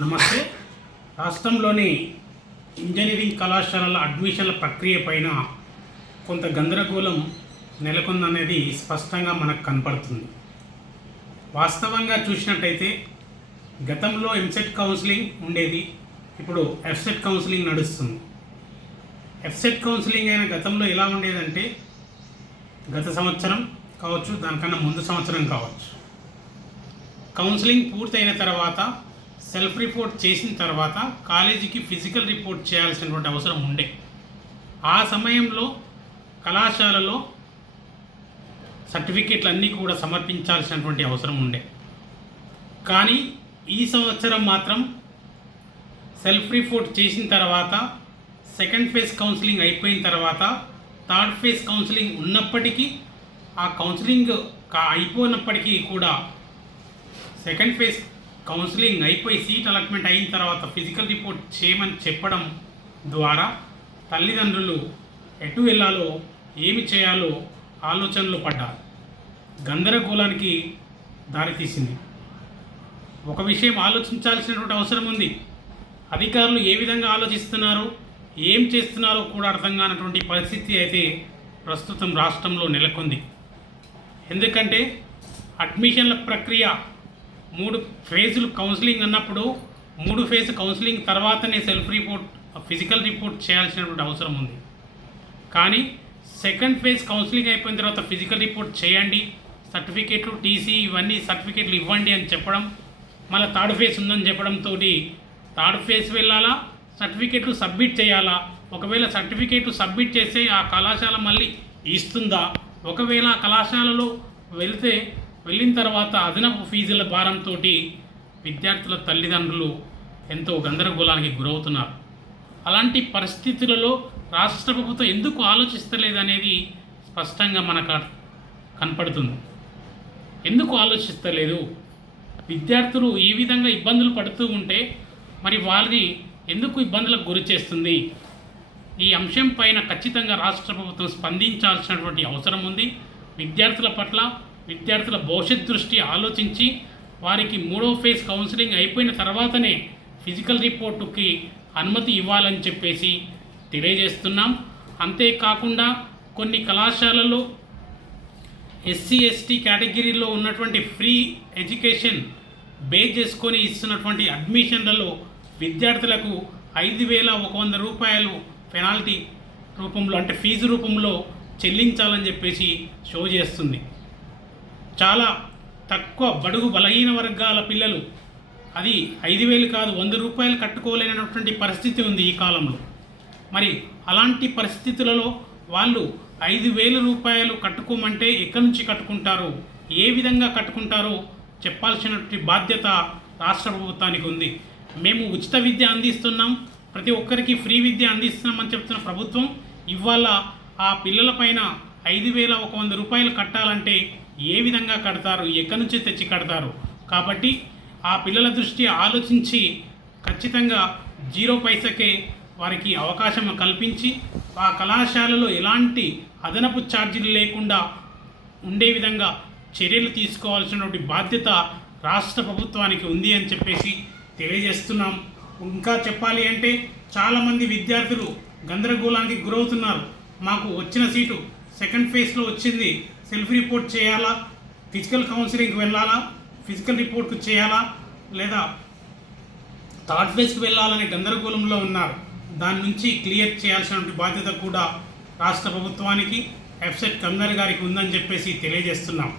నమస్తే. రాష్ట్రంలోని ఇంజనీరింగ్ కళాశాలల అడ్మిషన్ల ప్రక్రియ పైన కొంత గందరగోళం నెలకొందనేది స్పష్టంగా మనకు కనపడుతుంది. వాస్తవంగా చూసినట్టయితే గతంలో ఎంసెట్ కౌన్సిలింగ్ ఉండేది, ఇప్పుడు ఎఫ్సెట్ కౌన్సిలింగ్ నడుస్తుంది. ఎఫ్సెట్ కౌన్సిలింగ్ అయిన గతంలో ఎలా ఉండేదంటే గత సంవత్సరం కావచ్చు, దానికన్నా ముందు సంవత్సరం కావచ్చు, కౌన్సిలింగ్ పూర్తయిన తర్వాత సెల్ఫ్ రిపోర్ట్ చేసిన తర్వాత కాలేజీకి ఫిజికల్ రిపోర్ట్ చేయాల్సినటువంటి అవసరం ఉండే. ఆ సమయంలో కళాశాలలో సర్టిఫికేట్లు అన్నీ కూడా సమర్పించాల్సినటువంటి అవసరం ఉండే. కానీ ఈ సంవత్సరం మాత్రం సెల్ఫ్ రిపోర్ట్ చేసిన తర్వాత, సెకండ్ ఫేజ్ కౌన్సిలింగ్ అయిపోయిన తర్వాత, థర్డ్ ఫేజ్ కౌన్సిలింగ్ ఉన్నప్పటికీ, ఆ కౌన్సిలింగ్ అయిపోయినప్పటికీ కూడా సెకండ్ ఫేజ్ కౌన్సిలింగ్ అయిపోయి సీట్ అలాట్మెంట్ అయిన తర్వాత ఫిజికల్ రిపోర్ట్ చేయమని చెప్పడం ద్వారా తల్లిదండ్రులు ఎటు వెళ్ళాలో ఏమి చేయాలో ఆలోచనలు పడ్డారు. గందరగోళానికి దారితీసింది. ఒక విషయం ఆలోచించాల్సినటువంటి అవసరం ఉంది. అధికారులు ఏ విధంగా ఆలోచిస్తున్నారో, ఏం చేస్తున్నారో కూడా అర్థం కానటువంటి పరిస్థితి అయితే ప్రస్తుతం రాష్ట్రంలో నెలకొంది. ఎందుకంటే అడ్మిషన్ల ప్రక్రియ 3 ఫేజులు కౌన్సిలింగ్ అన్నప్పుడు 3 ఫేజ్ కౌన్సిలింగ్ తర్వాతనే సెల్ఫ్ రిపోర్ట్, ఫిజికల్ రిపోర్ట్ చేయాల్సినటువంటి అవసరం ఉంది. కానీ సెకండ్ ఫేజ్ కౌన్సిలింగ్ అయిపోయిన తర్వాత ఫిజికల్ రిపోర్ట్ చేయండి, సర్టిఫికేట్లు, టీసీ ఇవన్నీ సర్టిఫికేట్లు ఇవ్వండి అని చెప్పడం, మళ్ళీ థర్డ్ ఫేజ్ ఉందని చెప్పడంతో థర్డ్ ఫేజ్ వెళ్ళాలా, సర్టిఫికేట్లు సబ్మిట్ చేయాలా, ఒకవేళ సర్టిఫికేట్లు సబ్మిట్ చేస్తే ఆ కళాశాల మళ్ళీ ఇస్తుందా, ఒకవేళ ఆ కళాశాలలో వెళ్ళిన తర్వాత అదనపు ఫీజుల భారంతో విద్యార్థుల తల్లిదండ్రులు ఎంతో గందరగోళానికి గురవుతున్నారు. అలాంటి పరిస్థితులలో రాష్ట్ర ప్రభుత్వం ఎందుకు ఆలోచిస్తలేదనేది స్పష్టంగా మనకు కనపడుతుంది. ఎందుకు ఆలోచిస్తలేదు? విద్యార్థులు ఈ విధంగా ఇబ్బందులు పడుతూ ఉంటే మరి వారిని ఎందుకు ఇబ్బందులకు గురి చేస్తుంది? ఈ అంశం పైన ఖచ్చితంగా రాష్ట్ర ప్రభుత్వం స్పందించాల్సినటువంటి అవసరం ఉంది. విద్యార్థుల పట్ల, విద్యార్థుల భవిష్యత్ దృష్టి ఆలోచించి వారికి 3వ ఫేజ్ కౌన్సిలింగ్ అయిపోయిన తర్వాతనే ఫిజికల్ రిపోర్టుకి అనుమతి ఇవ్వాలని చెప్పేసి తెలియజేస్తున్నాం. అంతేకాకుండా కొన్ని కళాశాలల్లో ఎస్సీ ఎస్టీ కేటగిరీలో ఉన్నటువంటి ఫ్రీ ఎడ్యుకేషన్ బేస్ చేసుకొని ఇస్తున్నటువంటి అడ్మిషన్లలో విద్యార్థులకు 5,100 రూపాయలు పెనాల్టీ రూపంలో, అంటే ఫీజు రూపంలో చెల్లించాలని చెప్పేసి షో చేస్తుంది. చాలా తక్కువ బడుగు బలహీన వర్గాల పిల్లలు అది 5,000 కాదు 100 రూపాయలు కట్టుకోలేనటువంటి పరిస్థితి ఉంది ఈ కాలంలో. మరి అలాంటి పరిస్థితులలో వాళ్ళు 5,000 రూపాయలు కట్టుకోమంటే ఎక్కడి నుంచి కట్టుకుంటారో, ఏ విధంగా కట్టుకుంటారో చెప్పాల్సినటువంటి బాధ్యత రాష్ట్ర ప్రభుత్వానికి ఉంది. మేము ఉచిత విద్య అందిస్తున్నాం, ప్రతి ఒక్కరికి ఫ్రీ విద్య అందిస్తున్నామని చెప్తున్న ప్రభుత్వం ఇవాళ ఆ పిల్లల పైన 5,100 రూపాయలు కట్టాలంటే ఏ విధంగా కడతారు, ఎక్కడి నుంచి తెచ్చి కడతారు? కాబట్టి ఆ పిల్లల దృష్టి ఆలోచించి ఖచ్చితంగా 0 పైసకే వారికి అవకాశం కల్పించి ఆ కళాశాలలో ఎలాంటి అదనపు ఛార్జీలు లేకుండా ఉండే విధంగా చర్యలు తీసుకోవాల్సినటువంటి బాధ్యత రాష్ట్ర ప్రభుత్వానికి ఉంది అని చెప్పేసి తెలియజేస్తున్నాం. ఇంకా చెప్పాలి అంటే చాలామంది విద్యార్థులు గందరగోళానికి గురవుతున్నారు. మాకు వచ్చిన సీటు సెకండ్ ఫేజ్లో వచ్చింది, సెల్ఫ్ రిపోర్ట్ చేయాలా, ఫిజికల్ కౌన్సిలింగ్కి వెళ్ళాలా, ఫిజికల్ రిపోర్ట్కు చేయాలా, లేదా థర్డ్ ఫేజ్కి వెళ్ళాలనే గందరగోళంలో ఉన్నారు. దాని నుంచి క్లియర్ చేయాల్సినటువంటి బాధ్యత కూడా రాష్ట్ర ప్రభుత్వానికి, ఎఫ్సెట్ కమిషనర్ గారికి ఉందని చెప్పేసి తెలియజేస్తున్నాం.